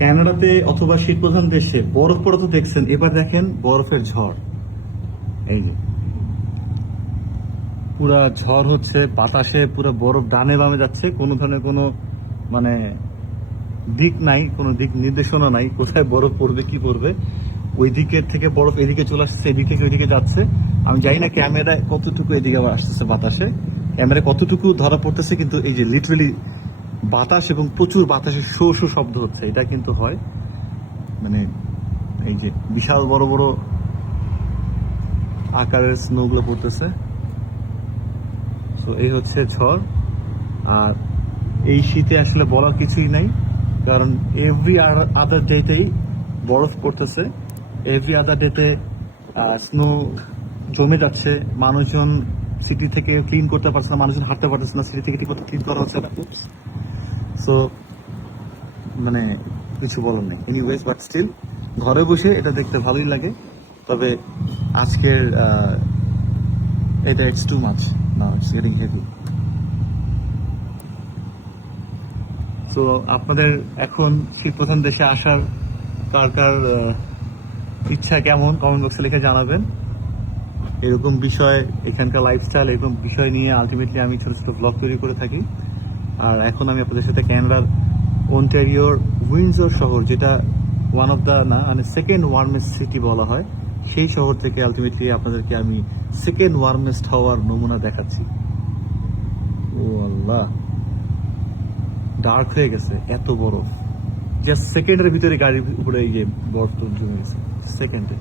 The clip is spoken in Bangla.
কানাডাতে অথবা শীত প্রধান দেশে বরফ পড়া তো দেখছেন, এবার দেখেন বরফের ঝড়। এই যে পুরা ঝড় হচ্ছে, বাতাসে পুরো বরফ ডানে বামে যাচ্ছে, কোনো ধরনের কোনো মানে দিক নাই, কোনো দিক নির্দেশনা নাই কোথায় বরফ পড়বে কি পড়বে। ওই দিকের থেকে বরফ এদিকে চলে আসছে, এদিক থেকে ওইদিকে যাচ্ছে। আমি জানি না ক্যামেরায় কতটুকু এদিকে আবার আসতেছে, বাতাসে ক্যামেরায় কতটুকু ধরা পড়তেছে, কিন্তু এই যে লিটারালি বাতাস এবং প্রচুর বাতাসের শো শো শব্দ হচ্ছে, এটা কিন্তু হয়। মানে এই যে বিশাল বড় বড় আকারের স্নোগুলো পড়তেছে। তো এই হচ্ছে ঝড়। আর এই শীতে আসলে বলার কিছুই নাই, কারণ এভরি আদার ডেতেই বরফ পড়তেছে, এভরি আদার ডেতে স্নো জমে যাচ্ছে। মানুষজন সিটি থেকে ক্লিন করতে পারছে না, মানুষজন হাঁটতে পারতেছে না, সিটি থেকে ঠিক মতো ক্লিন করা হচ্ছে না। সো মানে কিছু বলার নেই। এনিওয়েজ, বাট স্টিল ঘরে বসে এটা দেখতে ভালোই লাগে। তবে আজকের এটা it's too much, now it's getting heavy. তো আপনাদের এখন শীত প্রধান দেশে আসার কার কার ইচ্ছা কেমন, কমেন্ট বক্সে লিখে জানাবেন। এরকম বিষয়, এখানকার লাইফস্টাইল, এরকম বিষয় নিয়ে আলটিমেটলি আমি ছোট ছোট ব্লগ তৈরি করে থাকি। আর এখন আমি আপনাদের সাথে ক্যানাডার অন্টারিওর উইন্ডসর শহর, যেটা ওয়ান অফ দ্য না মানে সেকেন্ড ওয়ার্মেস্ট সিটি বলা হয়, সেই শহর থেকে আলটিমেটলি আপনাদেরকে আমি সেকেন্ড ওয়ার্মেস্ট হওয়ার নমুনা দেখাচ্ছি। ও আল্লাহ, ডার্ক হয়ে গেছে, এত বরফ। জাস্ট সেকেন্ডের ভিতরে গাড়ির উপরে এই যে বরফ জমে গেছে, সেকেন্ডে।